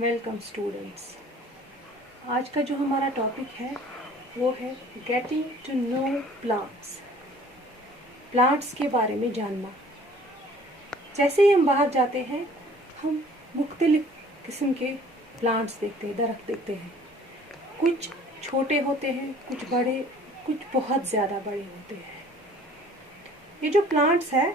Welcome students. आज का जो हमारा टॉपिक है वो है getting to know plants. Plants के बारे में जानना। जैसे ही हम बाहर जाते हैं हम मुख्तलिफ किस्म के प्लांट्स देखते हैं, दरख्त देखते हैं। कुछ छोटे होते हैं, कुछ बड़े, कुछ बहुत ज़्यादा बड़े होते हैं। ये जो प्लांट्स है,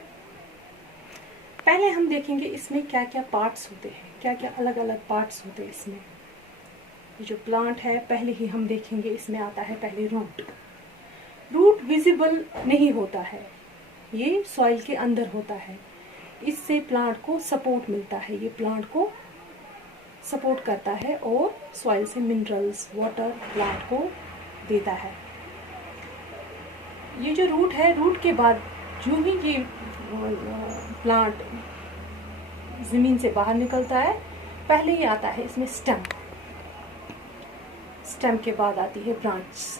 पहले हम देखेंगे इसमें क्या क्या पार्ट्स होते हैं, क्या क्या अलग अलग पार्ट्स होते हैं इसमें। ये जो प्लांट है पहले ही हम देखेंगे, इसमें आता है पहले रूट। रूट विजिबल नहीं होता है, ये सॉइल के अंदर होता है। इससे प्लांट को सपोर्ट मिलता है, ये प्लांट को सपोर्ट करता है और सॉइल से मिनरल्स, वाटर प्लांट को देता है। ये जो रूट है, रूट के बाद जो ही ये प्लांट जमीन से बाहर निकलता है, पहले ही आता है इसमें स्टेम। स्टेम के बाद आती है ब्रांच।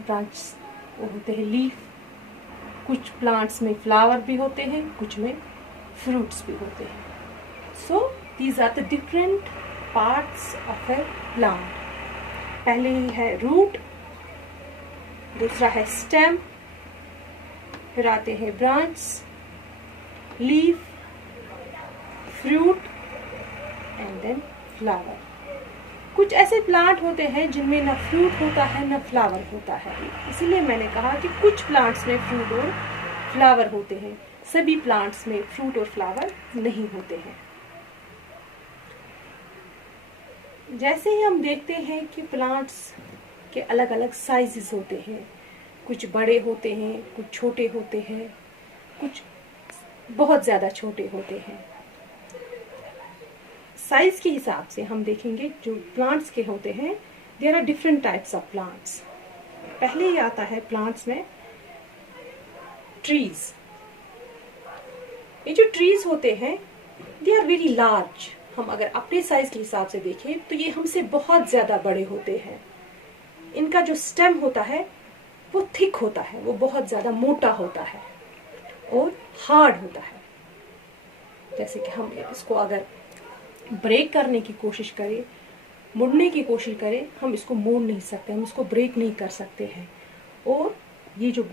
ब्रांच वो होते हैं लीफ। कुछ प्लांट्स में फ्लावर भी होते हैं, कुछ में फ्रूट्स भी होते हैं। So these are the different parts of a plant. पहले ही है रूट, दूसरा है स्टेम, फिर आते हैं branch, leaf, fruit and then flower. कुछ ऐसे प्लांट होते हैं जिनमें न फ्रूट होता है न फ्लावर होता है, इसीलिए मैंने कहा कि कुछ प्लांट्स में फ्रूट और फ्लावर होते हैं, सभी प्लांट्स में फ्रूट और फ्लावर नहीं होते हैं। जैसे ही हम देखते हैं कि प्लांट्स के अलग अलग साइजेस होते हैं, कुछ बड़े होते हैं, कुछ छोटे होते हैं, कुछ बहुत ज़्यादा छोटे होते हैं। साइज के हिसाब से हम देखेंगे जो प्लांट्स के होते हैं, there are different types of plants. पहले ही आता है प्लांट्स में ट्रीज। ये जो ट्रीज होते हैं, दे आर वेरी लार्ज। हम अगर अपने साइज के हिसाब से देखें तो ये हमसे बहुत ज्यादा बड़े होते हैं। इनका जो स्टेम होता है वो थिक होता है, वो बहुत ज्यादा मोटा होता है और हार्ड होता है। जैसे कि हम इसको अगर ब्रेक करने की कोशिश करें, मुड़ने की कोशिश करें, हम इसको मोड़ नहीं सकते, हम इसको ब्रेक नहीं कर सकते हैं। और ये जो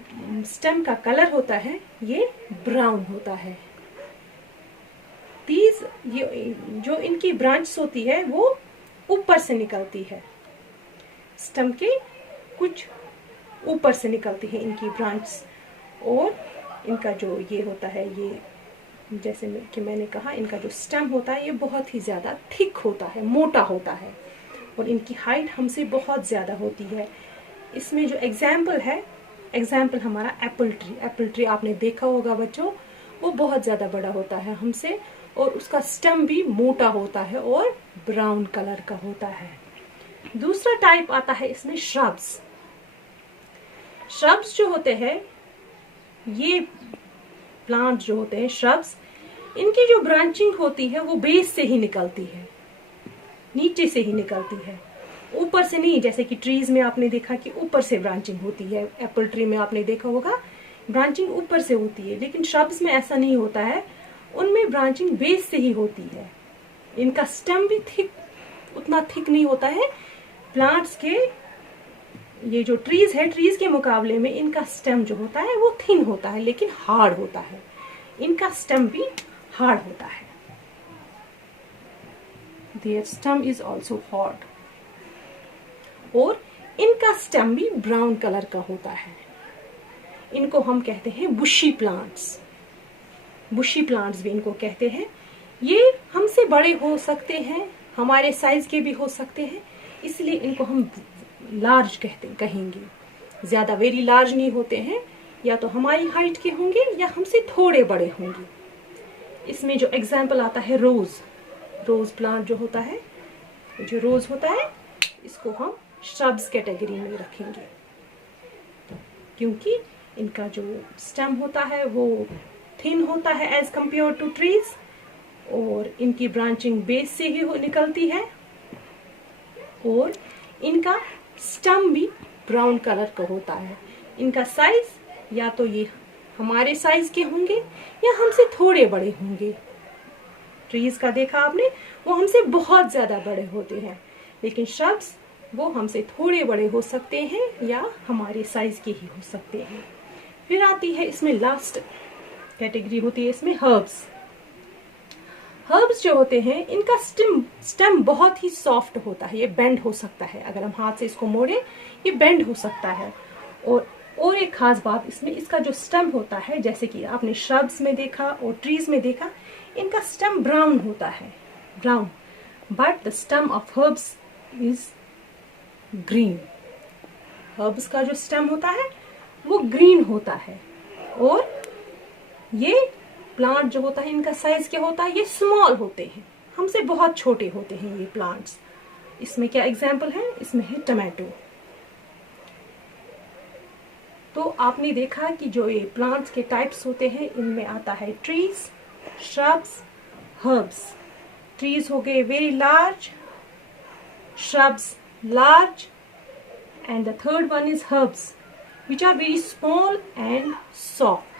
स्टेम का कलर होता है ये ब्राउन होता है। ये जो इनकी ब्रांच होती है वो ऊपर से निकलती है, स्टेम के कुछ ऊपर से निकलती है इनकी ब्रांच। और इनका जो ये होता है, ये जैसे कि मैंने कहा, इनका जो स्टेम होता है ये बहुत ही ज़्यादा थिक होता है, मोटा होता है और इनकी हाइट हमसे बहुत ज़्यादा होती है। इसमें जो एग्जाम्पल है, एग्जाम्पल हमारा एप्पल ट्री। एप्पल ट्री आपने देखा होगा बच्चों, वो बहुत ज़्यादा बड़ा होता है हमसे और उसका स्टेम भी मोटा होता है और ब्राउन कलर का होता है। दूसरा टाइप आता है इसमें श्रब्स। श्रब्स जो होते हैं, ये प्लांट जो होते हैं श्रब्स, इनकी जो ब्रांचिंग होती है वो बेस से ही निकलती है, नीचे से ही निकलती है, ऊपर से नहीं। जैसे कि ट्रीज में आपने देखा कि ऊपर से ब्रांचिंग होती है, एप्पल ट्री में आपने देखा होगा ब्रांचिंग ऊपर से होती है, लेकिन श्रब्स में ऐसा नहीं होता है, उनमें ब्रांचिंग बेस से ही होती है। इनका स्टेम भी उतना थिक नहीं होता है। प्लांट्स के ये जो ट्रीज है, ट्रीज के मुकाबले में इनका स्टेम जो होता है वो थिन होता है लेकिन हार्ड होता है। इनका स्टेम भी हार्ड होता है। Their stem is also hard। और इनका स्टेम भी ब्राउन कलर का होता है। इनको हम कहते हैं बुशी प्लांट्स। बुशी प्लांट्स भी इनको कहते हैं। ये हमसे बड़े हो सकते हैं, हमारे साइज के भी हो सकते हैं, इसलिए इनको हम लार्ज कहेंगे। ज्यादा वेरी लार्ज नहीं होते हैं, या तो हमारी हाइट के होंगे या हमसे थोड़े बड़े होंगे। इसमें जो एग्जाम्पल आता है रोज। रोज प्लांट जो होता है, जो रोज होता है, इसको हम श्रब्स कैटेगरी में रखेंगे क्योंकि इनका जो स्टेम होता है वो थिन होता है एज कंपेयर टू ट्रीज और इनकी ब्रांचिंग बेस से ही निकलती है और इनका स्टेम भी ब्राउन कलर का होता है। इनका साइज या तो ये हमारे साइज के होंगे या हमसे थोड़े बड़े होंगे। ट्रीज का देखा आपने, वो हमसे बहुत ज्यादा बड़े होते हैं, लेकिन श्रब्स वो हमसे थोड़े बड़े हो सकते हैं या हमारे साइज के ही हो सकते हैं। फिर आती है इसमें लास्ट कैटेगरी होती है इसमें हर्ब्स। हर्ब्स जो होते हैं इनका स्टेम बहुत ही सॉफ्ट होता है, ये बेंड हो सकता है, अगर हम हाथ से इसको मोड़े ये बेंड हो सकता है। और एक खास बात इसमें, इसका जो स्टेम होता है, जैसे कि आपने श्रब्स में देखा और ट्रीज में देखा, इनका स्टेम ब्राउन होता है, brown, but the stem of herbs is green. Herbs का जो स्टेम होता है वो ग्रीन होता है। और ये प्लांट जो होता है इनका साइज क्या होता है, ये स्मॉल होते हैं, हमसे बहुत छोटे होते हैं ये प्लांट्स। इसमें क्या एग्जाम्पल है, इसमें है टमाटो। तो आपने देखा कि जो ये प्लांट्स के टाइप्स होते हैं इनमें आता है ट्रीज, श्रब्स, हर्ब्स। ट्रीज हो गए very large, shrubs large, and the third one is herbs, which are very small and soft.